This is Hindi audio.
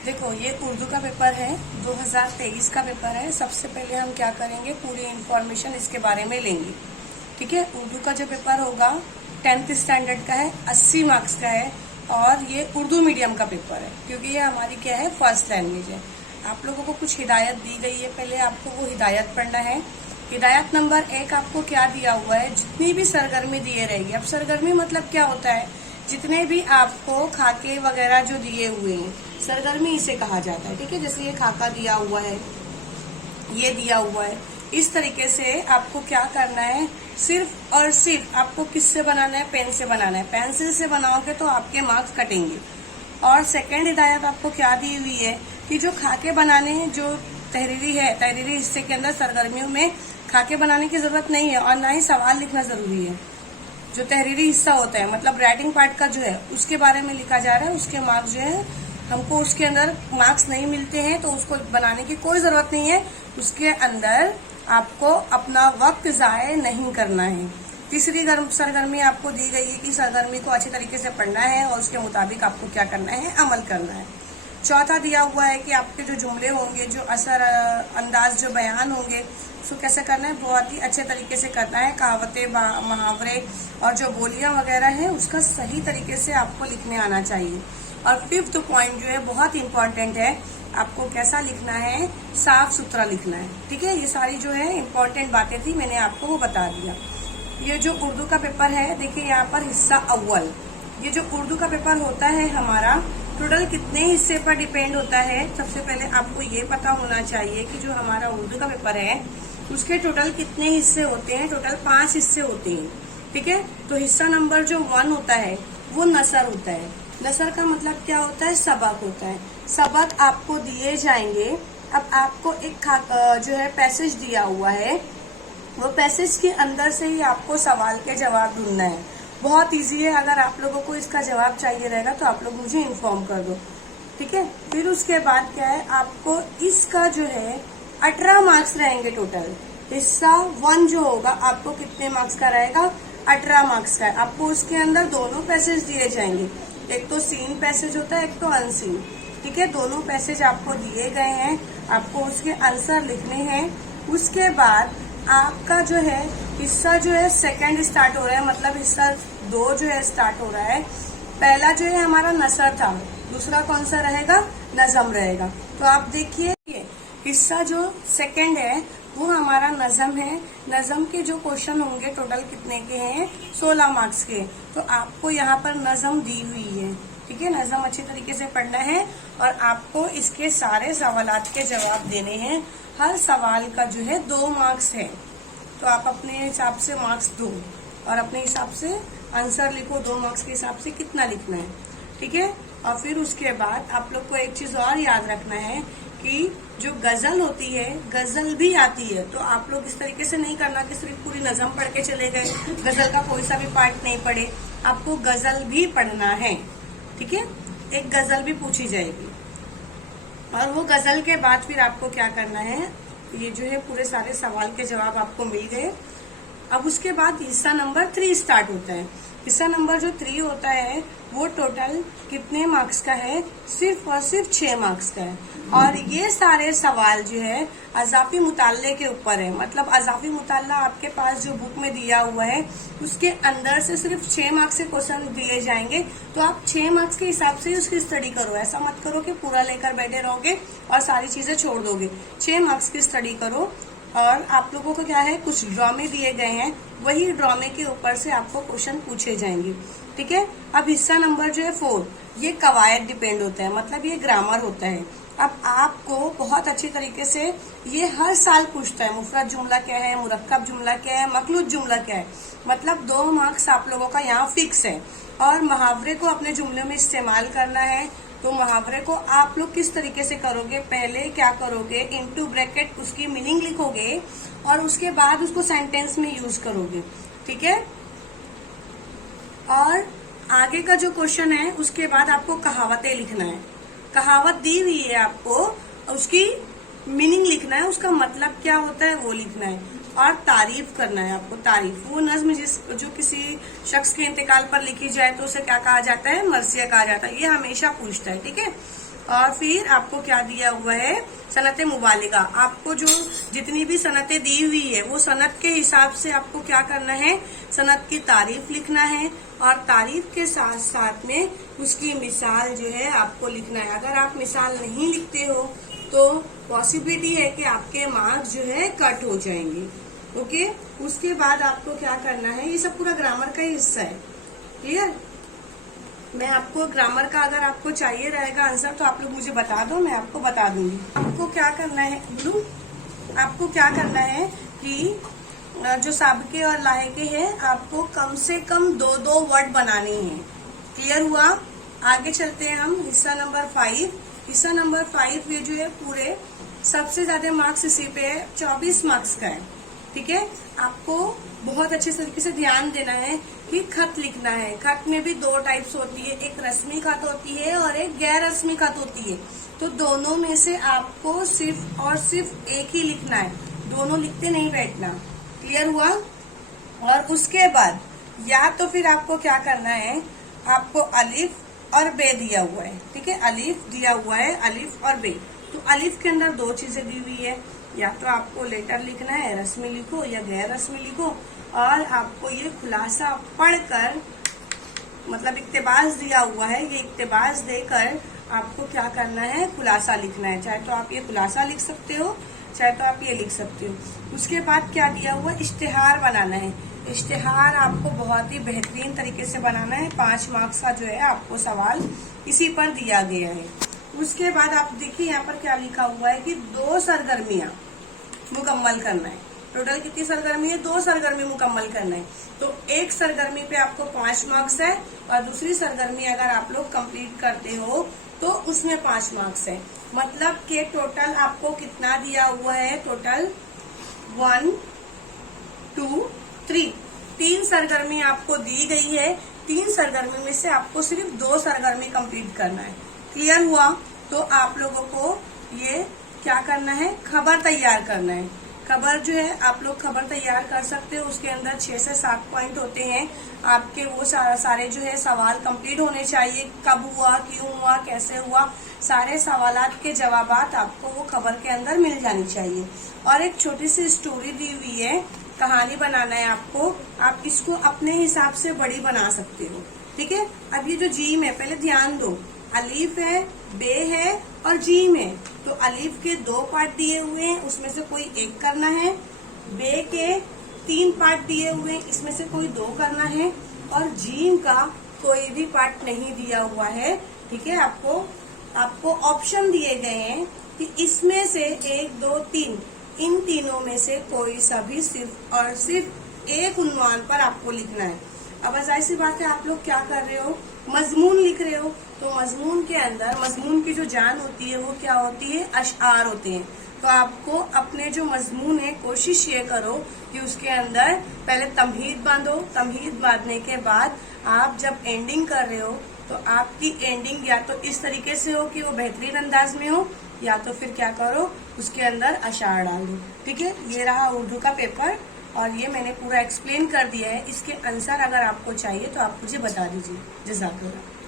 देखो, ये उर्दू का पेपर है, 2023 का पेपर है। सबसे पहले हम क्या करेंगे, पूरी इंफॉर्मेशन इसके बारे में लेंगे। ठीक है। उर्दू का जो पेपर होगा 10th स्टैंडर्ड का है, 80 मार्क्स का है और ये उर्दू मीडियम का पेपर है क्योंकि ये हमारी क्या है, फर्स्ट लैंग्वेज है। आप लोगों को कुछ हिदायत दी गई है, पहले आपको वो हिदायत पढ़ना है। हिदायत नंबर 1 आपको क्या दिया हुआ है, जितनी भी सरगर्मी दिए रहेगी। अब सरगर्मी मतलब क्या होता है, जितने भी आपको खाके वगैरह जो दिए हुए हैं, सरगर्मी इसे कहा जाता है। ठीक है। जैसे ये खाका दिया हुआ है, ये दिया हुआ है, इस तरीके से आपको क्या करना है, सिर्फ और सिर्फ आपको किससे बनाना है, पेन से बनाना है। पेंसिल से बनाओगे तो आपके मार्क्स कटेंगे। और सेकंड हिदायत आपको क्या दी हुई है कि जो खाके बनाने, जो तहरीरी है, तहरीरी हिस्से के अंदर सरगर्मियों में खाके बनाने की जरूरत नहीं है और ना ही सवाल लिखना जरूरी है। जो तहरीरी हिस्सा होता है, मतलब राइटिंग पार्ट का जो है, उसके बारे में लिखा जा रहा है, उसके मार्क्स जो है, हमको उसके अंदर मार्क्स नहीं मिलते हैं तो उसको बनाने की कोई जरूरत नहीं है। उसके अंदर आपको अपना वक्त जाया नहीं करना है। तीसरी सरगर्मी आपको दी गई है कि सरगर्मी को अच्छे तरीके से पढ़ना है और उसके मुताबिक आपको क्या करना है, अमल करना है। चौथा दिया हुआ है कि आपके जो जुमले होंगे, जो असर अंदाज, जो बयान होंगे, उसको कैसे करना है, बहुत ही अच्छे तरीके से करना है। कहावतें, मुहावरे और जो बोलियां वगैरह है, उसका सही तरीके से आपको लिखने आना चाहिए। और 5th पॉइंट जो है बहुत इंपॉर्टेंट है, आपको कैसा लिखना है, साफ सुथरा लिखना है। ठीक है। ये सारी जो है इंपॉर्टेंट बातें थी, मैंने आपको वो बता दिया। ये जो उर्दू का पेपर है, देखिए यहाँ पर हिस्सा अव्वल, ये जो उर्दू का पेपर होता है हमारा, टोटल कितने हिस्से पर डिपेंड होता है। सबसे पहले आपको ये पता होना चाहिए कि जो हमारा उर्दू का पेपर है उसके टोटल कितने हिस्से होते हैं। टोटल 5 हिस्से होते हैं। ठीक है। तो हिस्सा नंबर जो 1 होता है वो नसर होता है। नसर का मतलब क्या होता है, सबक होता है। सबक आपको दिए जाएंगे। अब आपको एक जो है पैसेज दिया हुआ है, वो पैसेज के अंदर से ही आपको सवाल के जवाब ढूंढना है। बहुत इजी है। अगर आप लोगों को इसका जवाब चाहिए रहेगा तो आप लोग मुझे इन्फॉर्म कर दो। ठीक है। फिर उसके बाद क्या है, आपको इसका जो है 18 मार्क्स रहेंगे टोटल। हिस्सा 1 जो होगा आपको कितने मार्क्स का रहेगा, 18 मार्क्स का है। आपको उसके अंदर दोनों पैसेज दिए जाएंगे, एक तो सीन पैसेज होता है, एक तो अनसीन। ठीक है। दोनों पैसेज आपको दिए गए हैं, आपको उसके आंसर लिखने हैं। उसके बाद आपका जो है हिस्सा जो है सेकंड स्टार्ट हो रहा है, मतलब हिस्सा 2 जो है स्टार्ट हो रहा है। पहला जो है हमारा नसर था, दूसरा कौन सा रहेगा, नज़म रहेगा। तो आप देखिए हिस्सा जो सेकंड है वो हमारा नज़म है। नज़म के जो क्वेश्चन होंगे टोटल कितने के हैं, 16 मार्क्स के। तो आपको यहाँ पर नज़म दी हुई है। ठीक है। नज़म अच्छी तरीके से पढ़ना है और आपको इसके सारे सवालात के जवाब देने हैं। हर सवाल का जो है 2 मार्क्स है, तो आप अपने हिसाब से मार्क्स दो और अपने हिसाब से आंसर लिखो। 2 मार्क्स के हिसाब से कितना लिखना है। ठीक है। और फिर उसके बाद आप लोग को एक चीज और याद रखना है कि जो गजल होती है, गजल भी आती है। तो आप लोग इस तरीके से नहीं करना कि सिर्फ पूरी नज़म पढ़ के चले गए, गजल का कोई सा भी पार्ट नहीं पढ़े। आपको गजल भी पढ़ना है। ठीक है। एक गजल भी पूछी जाएगी और वो गजल के बाद फिर आपको क्या करना है, ये जो है पूरे सारे सवाल के जवाब आपको मिल गए। अब उसके बाद हिस्सा नंबर 3 स्टार्ट होता है। हिस्सा नंबर जो 3 होता है वो टोटल कितने मार्क्स का है, सिर्फ और सिर्फ 6 मार्क्स का है। और ये सारे सवाल जो है अज़ाफ़ी मुताल्ले के ऊपर है, मतलब अज़ाफ़ी मुताल्ला आपके पास जो बुक में दिया हुआ है उसके अंदर से सिर्फ 6 मार्क्स के क्वेश्चन दिए जाएंगे। तो आप 6 मार्क्स के हिसाब से उसकी स्टडी करो। ऐसा मत करो कि पूरा लेकर बैठे रहोगे और सारी चीजें छोड़ दोगे। 6 मार्क्स की स्टडी करो। और आप लोगों को क्या है, कुछ ड्रामे दिए गए हैं, वही ड्रामे के ऊपर से आपको क्वेश्चन पूछे जाएंगे। ठीक है। अब हिस्सा नंबर जो है 4, ये कवायद डिपेंड होता है, मतलब ये ग्रामर होता है। अब आपको बहुत अच्छी तरीके से ये हर साल पूछता है, मुफरद जुमला क्या है, मुरक्कब जुमला क्या है, मखलूत जुमला क्या है, मतलब 2 मार्क्स आप लोगों का यहाँ फिक्स है। और मुहावरे को अपने जुमले में इस्तेमाल करना है। तो मुहावरे को आप लोग किस तरीके से करोगे, पहले क्या करोगे, इनटू ब्रैकेट उसकी मीनिंग लिखोगे और उसके बाद उसको सेंटेंस में यूज करोगे। ठीक है। और आगे का जो क्वेश्चन है उसके बाद आपको कहावतें लिखना है। कहावत दी हुई है आपको, उसकी मीनिंग लिखना है, उसका मतलब क्या होता है वो लिखना है। और तारीफ करना है आपको। तारीफ, वो नज्म जो किसी शख्स के इंतकाल पर लिखी जाए तो उसे क्या कहा जाता है, मरसिया कहा जाता है। ये हमेशा पूछता है। ठीक है। और फिर आपको क्या दिया हुआ है, सनत मुबालिगा। आपको जो जितनी भी सनतें दी हुई है वो सनत के हिसाब से आपको क्या करना है, सनत की तारीफ लिखना है और तारीफ के साथ साथ में उसकी मिसाल जो है आपको लिखना है। अगर आप मिसाल नहीं लिखते हो तो पॉसिबिलिटी है कि आपके मार्क्स जो है कट हो जाएंगे। ओके, उसके बाद आपको क्या करना है, ये सब पूरा ग्रामर का ही हिस्सा है। क्लियर? मैं आपको ग्रामर का अगर आपको चाहिए रहेगा आंसर तो आप लोग मुझे बता दो, मैं आपको बता दूंगी। आपको क्या करना है ब्लू, आपको क्या करना है कि जो साबिके और लाहिके हैं आपको कम से कम 2-2 वर्ड बनाने हैं। क्लियर हुआ? आगे चलते हैं हम हिस्सा नंबर 5। हिस्सा नंबर 5 ये जो है पूरे सबसे ज्यादा मार्क्स इसी पे है, 24 मार्क्स का है। ठीक है, आपको बहुत अच्छे तरीके से ध्यान देना है कि खत लिखना है। खत में भी 2 टाइप्स होती है, एक रस्मी खत होती है और एक गैर रस्मी खत होती है। तो दोनों में से आपको सिर्फ और सिर्फ एक ही लिखना है, दोनों लिखते नहीं बैठना। क्लियर हुआ? और उसके बाद या तो फिर आपको क्या करना है, आपको अलिफ और बे दिया हुआ है। ठीक है, अलिफ दिया हुआ है, अलिफ और बे। तो अलिफ के अंदर 2 चीजें दी हुई है, या तो आपको लेटर लिखना है, रस्मी लिखो या गैर रस्मी लिखो, और आपको ये खुलासा पढ़कर, मतलब इक्तिबास दिया हुआ है, ये इक्तिबास देकर आपको क्या करना है, खुलासा लिखना है। चाहे तो आप ये खुलासा लिख सकते हो, चाहे तो आप ये लिख सकते हो। उसके बाद क्या दिया हुआ, इश्तिहार बनाना है। इश्तिहार आपको बहुत ही बेहतरीन तरीके से बनाना है। 5 मार्क्स का जो है आपको सवाल इसी पर दिया गया है। उसके बाद आप देखिए यहाँ पर क्या लिखा हुआ है कि 2 सरगर्मियां मुकम्मल करना है। टोटल कितनी सरगर्मी है, 2 सरगर्मी मुकम्मल करना है। तो एक सरगर्मी पे आपको 5 मार्क्स है और दूसरी सरगर्मी अगर आप लोग कंप्लीट करते हो तो उसमें 5 मार्क्स है। मतलब के टोटल आपको कितना दिया हुआ है, टोटल 1, 2, 3 3 सरगर्मी आपको दी गई है। 3 सरगर्मी में से आपको सिर्फ 2 सरगर्मी कंप्लीट करना है। क्लियर हुआ? तो आप लोगों को ये क्या करना है, खबर तैयार करना है। खबर जो है आप लोग खबर तैयार कर सकते हो, उसके अंदर 6 से 7 पॉइंट होते हैं। आपके वो सारे जो है सवाल कंप्लीट होने चाहिए। कब हुआ, क्यों हुआ, कैसे हुआ, सारे सवालात के जवाबात आपको वो खबर के अंदर मिल जानी चाहिए। और एक छोटी सी स्टोरी दी हुई है, कहानी बनाना है आपको। आप इसको अपने हिसाब से बड़ी बना सकते हो। ठीक है, अब ये जो जीम है, पहले ध्यान दो, अलीफ है, बे है और जीम है। तो अलीफ के 2 पार्ट दिए हुए हैं, उसमें से कोई एक करना है। बे के 3 पार्ट दिए हुए हैं, इसमें से कोई 2 करना है। और जीम का कोई भी पार्ट नहीं दिया हुआ है। ठीक है, आपको ऑप्शन दिए गए हैं कि इसमें से 1, 2, 3, इन तीनों में से कोई सा भी सिर्फ और सिर्फ एक उन्वान पर आपको लिखना है। अब जाहिर सी बात है, आप लोग क्या कर रहे हो, मजमून लिख रहे हो। तो मजमून के अंदर, मजमून की जो जान होती है वो क्या होती है, अशआर होते हैं। तो आपको अपने जो मजमून है, कोशिश ये करो कि उसके अंदर पहले तमहीद बांधो। तमहीद बांधने के बाद आप जब एंडिंग कर रहे हो तो आपकी एंडिंग या तो इस तरीके से हो कि वो बेहतरीन अंदाज में हो, या तो फिर क्या करो, उसके अंदर अशार डाल दो। ठीक है, ये रहा उर्दू का पेपर और ये मैंने पूरा एक्सप्लेन कर दिया है। इसके आंसर अगर आपको चाहिए तो आप मुझे बता दीजिए। जज़ाकल्लाह।